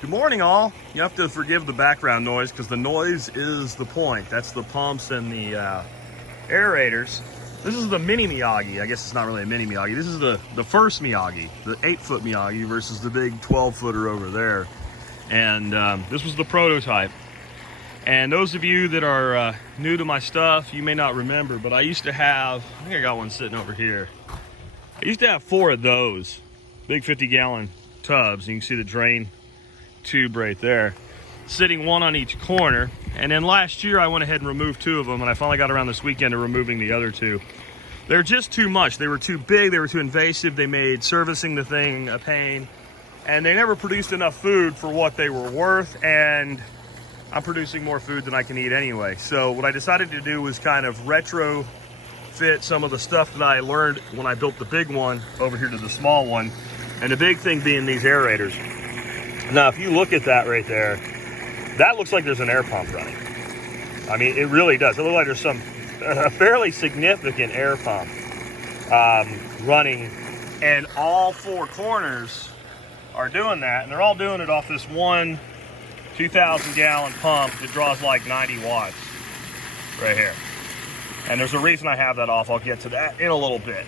Good morning, all. You have to forgive the background noise because the noise is the point. That's the pumps and the aerators. This is the mini Miyagi. I guess it's not really a mini Miyagi. This is the first Miyagi, the 8-foot Miyagi versus the big 12-footer over there. And this was the prototype. And those of you that are new to my stuff, you may not remember, but I used to have, I think I got one sitting over here. I used to have 4 of those big 50-gallon tubs. You can see the drain tube right there, sitting one on each corner. And then last year I went ahead and removed 2 of them, and I finally got around this weekend to removing the other 2. They're just too much. They were too big, they were too invasive, they made servicing the thing a pain, and they never produced enough food for what they were worth, and I'm producing more food than I can eat anyway. So what I decided to do was kind of retrofit some of the stuff that I learned when I built the big one over here to the small one, and the big thing being these aerators. Now, if you look at that right there, that looks like there's an air pump running. I mean, it really does. It looks like there's a fairly significant air pump running, and all 4 corners are doing that, and they're all doing it off this one 2,000-gallon pump that draws like 90 watts right here. And there's a reason I have that off. I'll get to that in a little bit.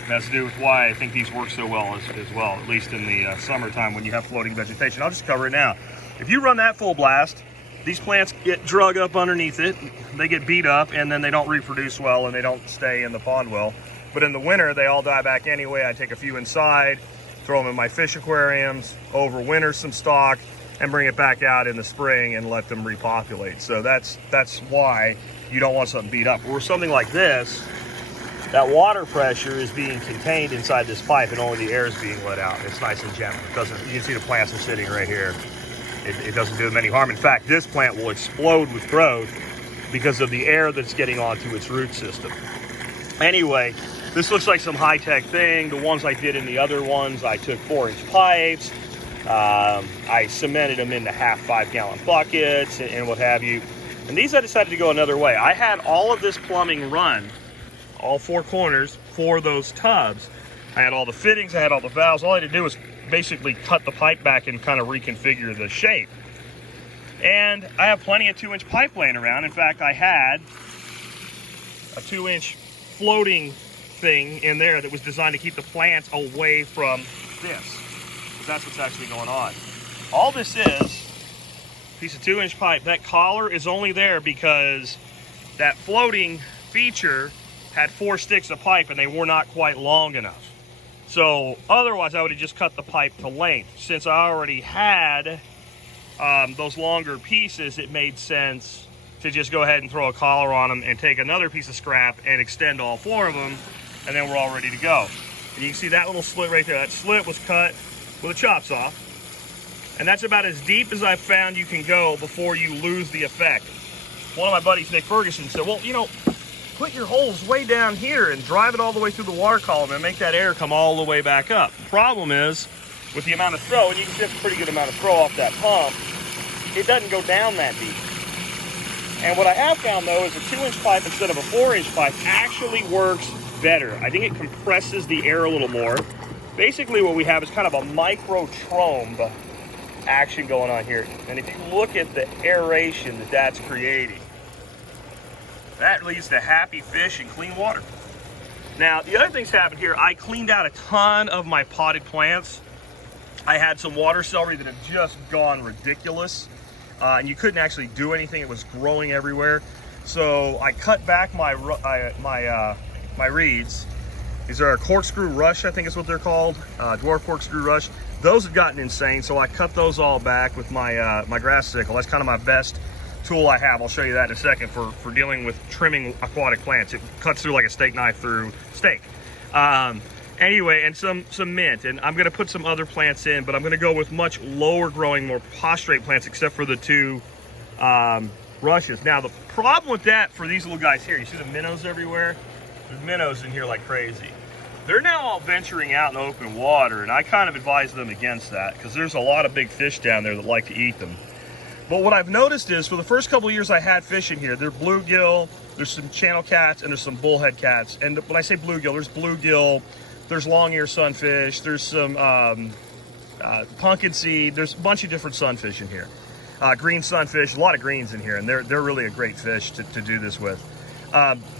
It has to do with why I think these work so well as well, at least in the summertime when you have floating vegetation. I'll just cover it now. If you run that full blast, these plants get drug up underneath it, they get beat up, and then they don't reproduce well and they don't stay in the pond well. But in the winter, they all die back anyway. I take a few inside, throw them in my fish aquariums, overwinter some stock, and bring it back out in the spring and let them repopulate. So that's why you don't want something beat up. Or something like this, that water pressure is being contained inside this pipe and only the air is being let out. It's nice and gentle. It doesn't, you can see the plants are sitting right here. It doesn't do them any harm. In fact, this plant will explode with growth because of the air that's getting onto its root system. Anyway, this looks like some high-tech thing. The ones I did in the other ones, I took 4-inch pipes. I cemented them into half 5-gallon buckets and what have you. And these I decided to go another way. I had all of this plumbing run, all 4 corners for those tubs. I had all the fittings, I had all the valves. All I had to do was basically cut the pipe back and kind of reconfigure the shape. And I have plenty of 2-inch pipe laying around. In fact, I had a 2-inch floating thing in there that was designed to keep the plants away from this. That's what's actually going on. All this is a piece of 2-inch pipe. That collar is only there because that floating feature had 4 sticks of pipe and they were not quite long enough. So otherwise I would have just cut the pipe to length. Since I already had those longer pieces, it made sense to just go ahead and throw a collar on them and take another piece of scrap and extend all 4 of them, and then we're all ready to go. And you can see that little slit right there. That slit was cut with a chop saw, and that's about as deep as I've found you can go before you lose the effect. One of my buddies, Nick Ferguson, said, well, you know, put your holes way down here and drive it all the way through the water column and make that air come all the way back up. The problem is, with the amount of throw, and you can see a pretty good amount of throw off that pump, it doesn't go down that deep. And what I have found, though, is a 2-inch pipe instead of a 4-inch pipe actually works better. I think it compresses the air a little more. Basically what we have is kind of a micro trombe action going on here. And if you look at the aeration that that's creating, that leads to happy fish and clean water. Now, the other things happened here, I cleaned out a ton of my potted plants. I had some water celery that had just gone ridiculous. And you couldn't actually do anything. It was growing everywhere. So I cut back my reeds. These are a corkscrew rush, I think is what they're called, dwarf corkscrew rush. Those have gotten insane, so I cut those all back with my my grass sickle. That's kind of my best tool I have. I'll show you that in a second for dealing with trimming aquatic plants. It cuts through like a steak knife through steak. Anyway, and some mint, and I'm gonna put some other plants in, but I'm gonna go with much lower growing, more prostrate plants, except for the 2 rushes. Now, the problem with that for these little guys here, you see the minnows everywhere? There's minnows in here like crazy. They're now all venturing out in open water, and I kind of advise them against that because there's a lot of big fish down there that like to eat them. But what I've noticed is for the first couple of years I had fish in here, there's bluegill, there's some channel cats, and there's some bullhead cats. And when I say bluegill, there's long-ear sunfish, there's some pumpkin seed. There's a bunch of different sunfish in here. Green sunfish, a lot of greens in here, and they're really a great fish to do this with.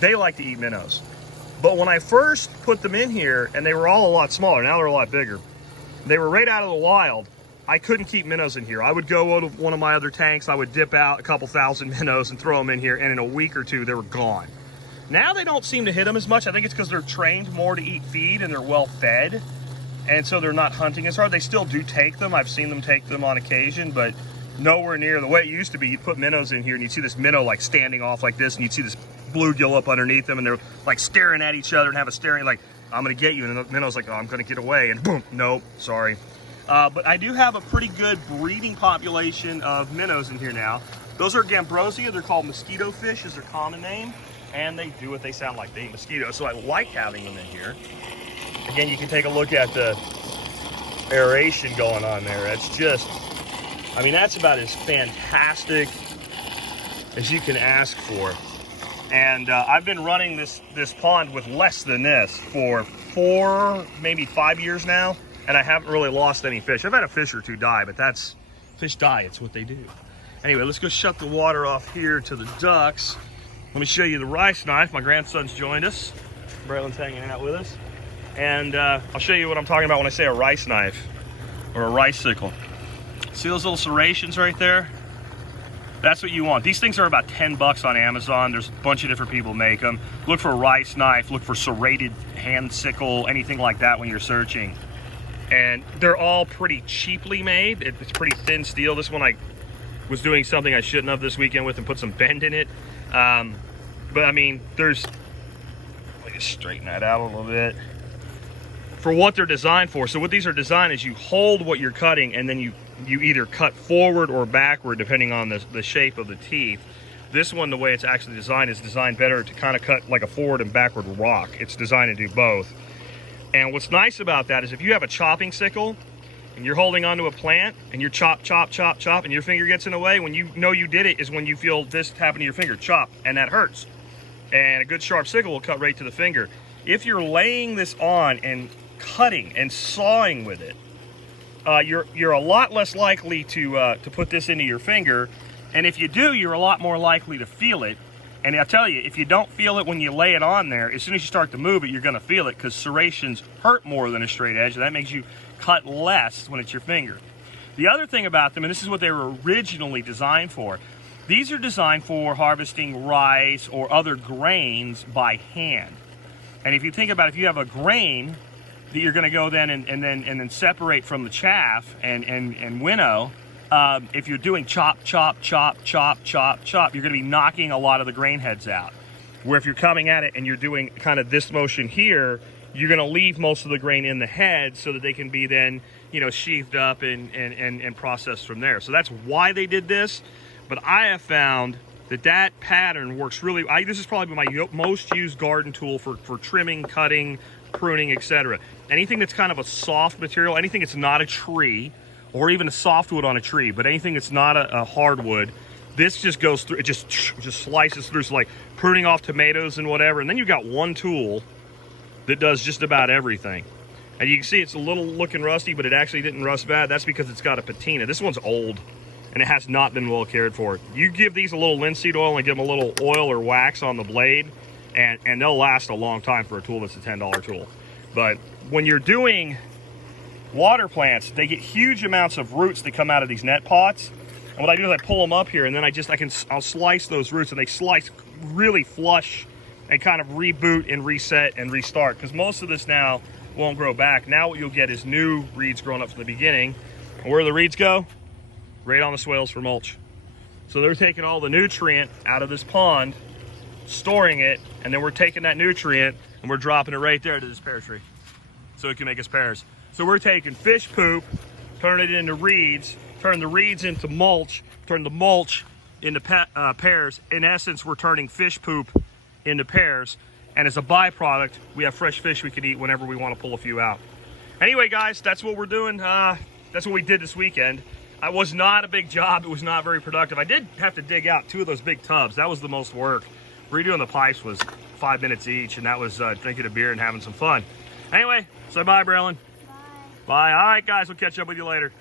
They like to eat minnows. But when I first put them in here, and they were all a lot smaller, now they're a lot bigger. They were right out of the wild. I couldn't keep minnows in here. I would go to one of my other tanks, I would dip out a couple thousand minnows and throw them in here, and in a week or two, they were gone. Now they don't seem to hit them as much. I think it's because they're trained more to eat feed and they're well fed. And so they're not hunting as hard. They still do take them. I've seen them take them on occasion, but nowhere near the way it used to be. You'd put minnows in here and you'd see this minnow like standing off like this, and you'd see this bluegill up underneath them, and they're like staring at each other and have a staring like, I'm gonna get you. And the minnow's like, oh, I'm gonna get away, and boom, nope, sorry. But I do have a pretty good breeding population of minnows in here now. Those are Gambrosia. They're called mosquito fish is their common name. And they do what they sound like. They eat mosquitoes. So I like having them in here. Again, you can take a look at the aeration going on there. That's just, I mean, that's about as fantastic as you can ask for. And I've been running this pond with less than this for 4, maybe 5 years now. And I haven't really lost any fish. I've had a fish or two die, but that's, fish die, it's what they do. Anyway, let's go shut the water off here to the ducks. Let me show you the rice knife. My grandson's joined us. Braylon's hanging out with us. And I'll show you what I'm talking about when I say a rice knife or a rice sickle. See those little serrations right there? That's what you want. These things are about 10 bucks on Amazon. There's a bunch of different people make them. Look for a rice knife, look for serrated hand sickle, anything like that when you're searching. And they're all pretty cheaply made. It's pretty thin steel. This one I was doing something I shouldn't have this weekend with and put some bend in it. But I mean, let me just straighten that out a little bit. For what they're designed for. So what these are designed is you hold what you're cutting and then you either cut forward or backward depending on the shape of the teeth. This one, the way it's actually designed, is designed better to kind of cut like a forward and backward rock. It's designed to do both. And what's nice about that is if you have a chopping sickle and you're holding onto a plant and you're chop, chop, chop, chop, and your finger gets in the way, when you know you did it is when you feel this happen to your finger, chop, and that hurts. And a good sharp sickle will cut right to the finger. If you're laying this on and cutting and sawing with it, you're a lot less likely to put this into your finger. And if you do, you're a lot more likely to feel it. And I'll tell you, if you don't feel it when you lay it on there, as soon as you start to move it, you're gonna feel it because serrations hurt more than a straight edge. And that makes you cut less when it's your finger. The other thing about them, and this is what they were originally designed for, these are designed for harvesting rice or other grains by hand. And if you think about it, if you have a grain that you're going to go then and then separate from the chaff and winnow, if you're doing chop, chop, chop, chop, chop, chop, you're going to be knocking a lot of the grain heads out. Where if you're coming at it and you're doing kind of this motion here, you're going to leave most of the grain in the head so that they can be then, you know, sheathed up and processed from there. So that's why they did this. But I have found that pattern works really. This is probably my most used garden tool for trimming, cutting, pruning, etc. Anything that's kind of a soft material, anything that's not a tree, or even a softwood on a tree, but anything that's not a hardwood, this just goes through. It just slices through. So like pruning off tomatoes and whatever. And then you've got one tool that does just about everything. And you can see it's a little looking rusty, but it actually didn't rust bad. That's because it's got a patina. This one's old, and it has not been well cared for. You give these a little linseed oil and give them a little oil or wax on the blade, and they'll last a long time for a tool that's a $10 tool. But when you're doing water plants, they get huge amounts of roots that come out of these net pots. And what I do is I pull them up here, and then I'll slice those roots, and they slice really flush and kind of reboot and reset and restart. Because most of this now won't grow back. Now what you'll get is new reeds growing up from the beginning. And where do the reeds go? Right on the swales for mulch. So they're taking all the nutrient out of this pond, storing it, and then we're taking that nutrient and we're dropping it right there to this pear tree so it can make us pears. So we're taking fish poop, turning it into reeds, turn the reeds into mulch, turn the mulch into pears. In essence, we're turning fish poop into pears, and as a byproduct, we have fresh fish we can eat whenever we want to pull a few out. Anyway, guys, that's what we're doing. That's what we did this weekend. It was not a big job. It was not very productive. I did have to dig out 2 of those big tubs. That was the most work. Redoing the pipes was 5 minutes each, and that was drinking a beer and having some fun. Anyway, say bye, Braylon. Bye. Bye. All right, guys, we'll catch up with you later.